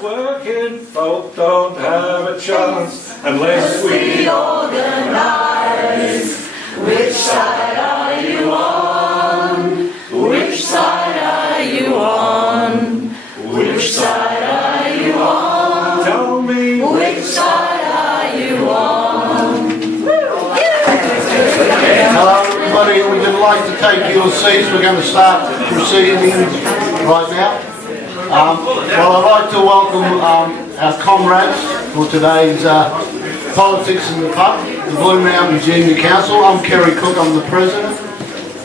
Us working folk don't have a chance unless we organise. Which side are you on? Which side are you on? Which side are you on? Tell me, which side are you on? Hello everybody, we'd like to take your seats. We're going to start proceedings right now. Well, I'd like to welcome our comrades for today's Politics in the Pub, the Blue Mountains Junior Council. I'm Kerry Cooke, I'm the President.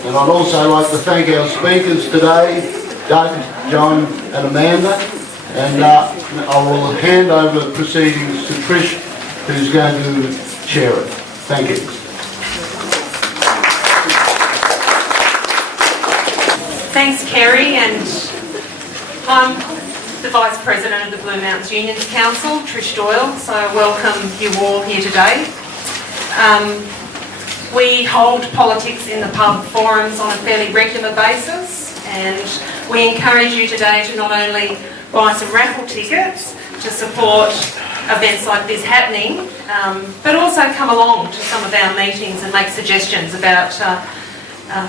And I'd also like to thank our speakers today, Doug, John and Amanda. And I will hand over the proceedings to Trish, who's going to chair it. Thank you. Thanks, Kerry, and I'm the Vice President of the Blue Mountains Unions Council, Trish Doyle, so I welcome you all here today. We hold Politics in the Pub forums on a fairly regular basis, and we encourage you today to not only buy some raffle tickets to support events like this happening, but also come along to some of our meetings and make suggestions about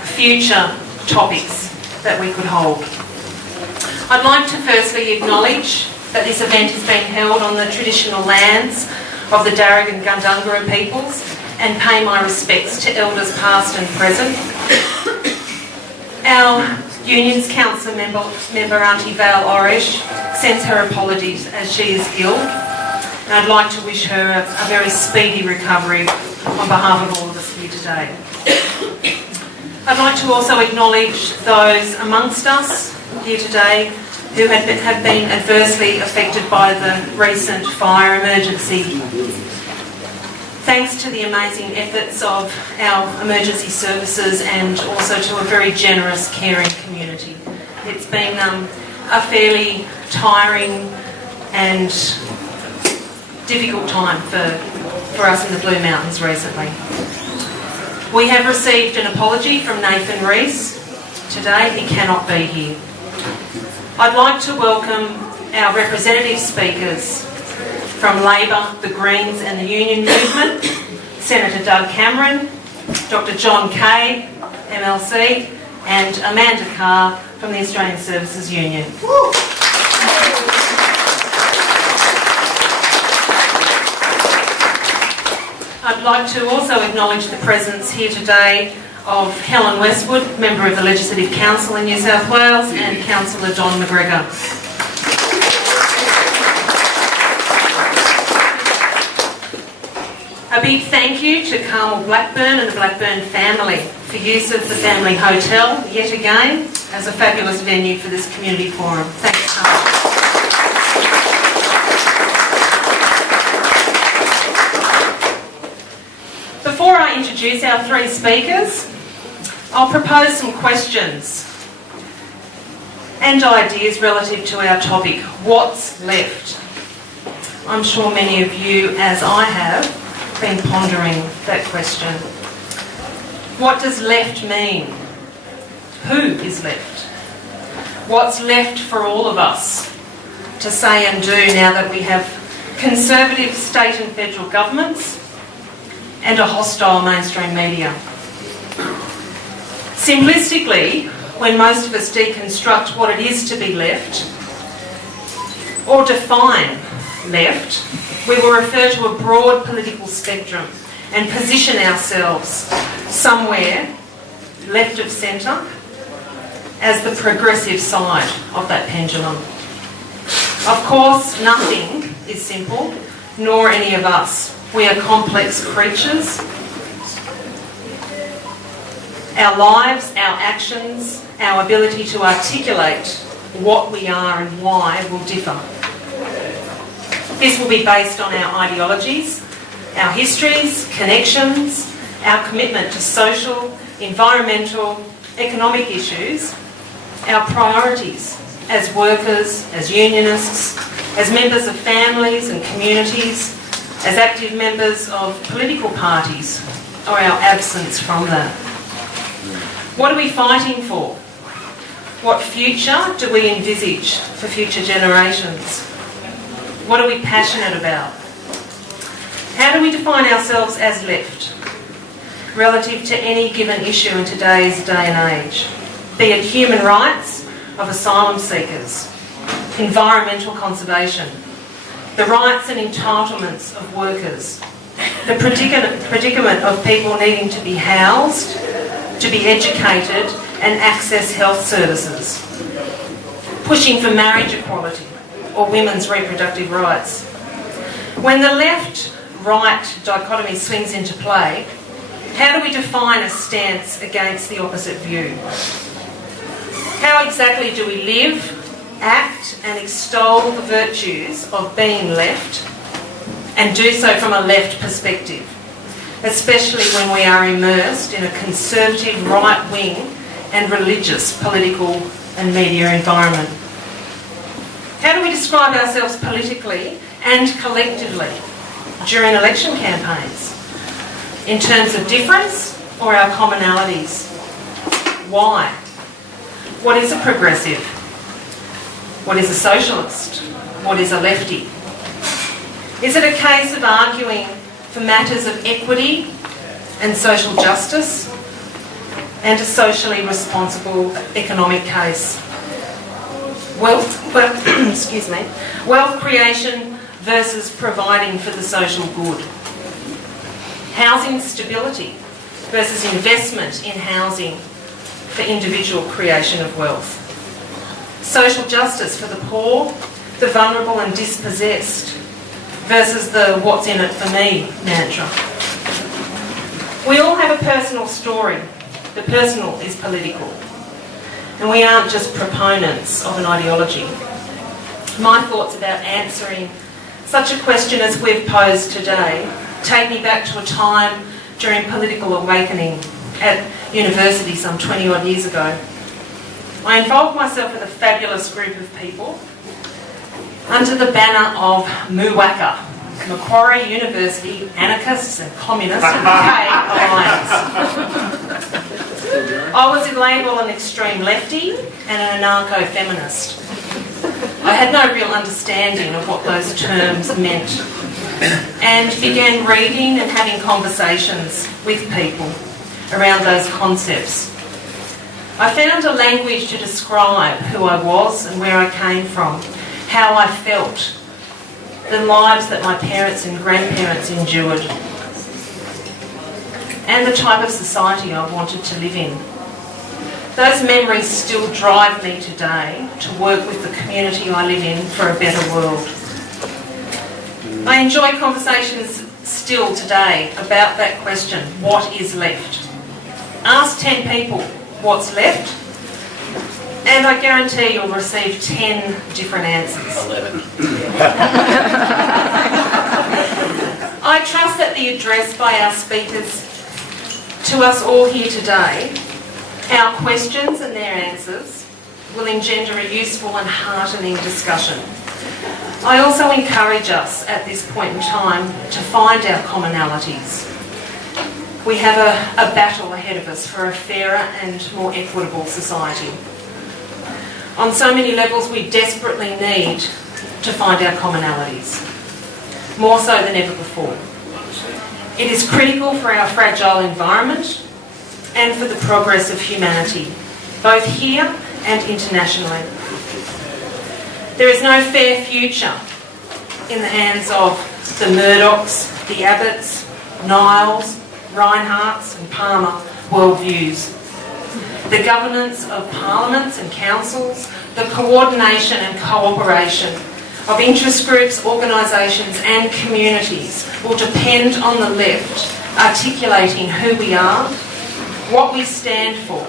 future topics that we could hold. I'd like to firstly acknowledge that this event is being held on the traditional lands of the Darug and Gundungurra peoples and pay my respects to elders past and present. Our Unions Council member Auntie Val Orish sends her apologies as she is ill, and I'd like to wish her a very speedy recovery on behalf of all of us here today. I'd like to also acknowledge those amongst us here today who have been adversely affected by the recent fire emergency. Thanks to the amazing efforts of our emergency services and also to a very generous, caring community. It's been a fairly tiring and difficult time for us in the Blue Mountains recently. We have received an apology from Nathan Rees today. He cannot be here. I'd like to welcome our representative speakers from Labor, the Greens and the Union Movement, Senator Doug Cameron, Dr John Kay, MLC, and Amanda Carr from the Australian Services Union. I'd like to also acknowledge the presence here today of Helen Westwood, Member of the Legislative Council in New South Wales, and Councillor Don McGregor. A big thank you to Carmel Blackburn and the Blackburn family for use of the family hotel, yet again, as a fabulous venue for this community forum. Thanks, Carmel. Before I introduce our three speakers, I'll propose some questions and ideas relative to our topic, what's left? I'm sure many of you, as I have, been pondering that question. What does left mean? Who is left? What's left for all of us to say and do now that we have conservative state and federal governments and a hostile mainstream media? Simplistically, when most of us deconstruct what it is to be left, or define left, we will refer to a broad political spectrum and position ourselves somewhere left of centre as the progressive side of that pendulum. Of course, nothing is simple, nor any of us. We are complex creatures. Our lives, our actions, our ability to articulate what we are and why will differ. This will be based on our ideologies, our histories, connections, our commitment to social, environmental, economic issues, our priorities as workers, as unionists, as members of families and communities, as active members of political parties, or our absence from that. What are we fighting for? What future do we envisage for future generations? What are we passionate about? How do we define ourselves as left relative to any given issue in today's day and age? Be it human rights of asylum seekers, environmental conservation, the rights and entitlements of workers, the predicament of people needing to be housed, to be educated and access health services, pushing for marriage equality or women's reproductive rights. When the left-right dichotomy swings into play, how do we define a stance against the opposite view? How exactly do we live, act and extol the virtues of being left, and do so from a left perspective, especially when we are immersed in a conservative right-wing and religious political and media environment? How do we describe ourselves politically and collectively during election campaigns? In terms of difference or our commonalities? Why? What is a progressive? What is a socialist? What is a lefty? Is it a case of arguing for matters of equity and social justice and a socially responsible economic case? Wealth creation versus providing for the social good. Housing stability versus investment in housing for individual creation of wealth. Social justice for the poor, the vulnerable and dispossessed versus the what's in it for me mantra. We all have a personal story. The personal is political. And we aren't just proponents of an ideology. My thoughts about answering such a question as we've posed today take me back to a time during political awakening at university some 20 odd years ago. I involved myself with a fabulous group of people under the banner of MUWACA, Macquarie University Anarchists and Communists UK Alliance. I was labelled an extreme lefty and an anarcho-feminist. I had no real understanding of what those terms meant and began reading and having conversations with people around those concepts. I found a language to describe who I was and where I came from, how I felt, the lives that my parents and grandparents endured, and the type of society I wanted to live in. Those memories still drive me today to work with the community I live in for a better world. I enjoy conversations still today about that question, what is left? Ask 10 people what's left, and I guarantee you'll receive 10 different answers. 11. I trust that the address by our speakers to us all here today, our questions and their answers, will engender a useful and heartening discussion. I also encourage us at this point in time to find our commonalities. We have a battle ahead of us for a fairer and more equitable society. On so many levels, we desperately need to find our commonalities, more so than ever before. It is critical for our fragile environment and for the progress of humanity, both here and internationally. There is no fair future in the hands of the Murdochs, the Abbotts, Niles, Reinhardts and Palmer worldviews. The governance of parliaments and councils, the coordination and cooperation of interest groups, organisations and communities will depend on the left articulating who we are, what we stand for,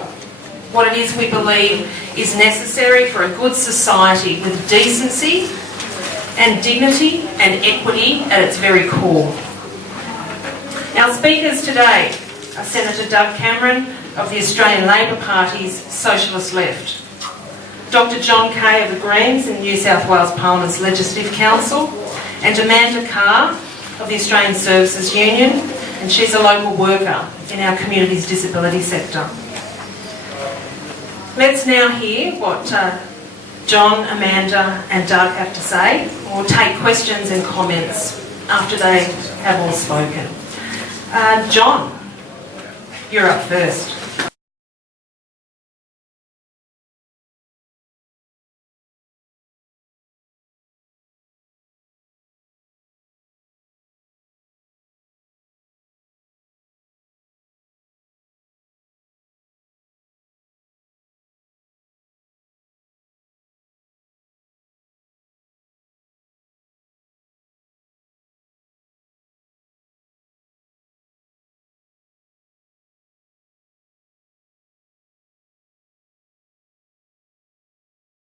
what it is we believe is necessary for a good society with decency and dignity and equity at its very core. Our speakers today are Senator Doug Cameron of the Australian Labor Party's Socialist Left, Dr John Kay of the Greens in New South Wales Parliament's Legislative Council, and Amanda Carr of the Australian Services Union, and she's a local worker in our community's disability sector. Let's now hear what John, Amanda and Doug have to say, or take questions and comments after they have all spoken. John, you're up first.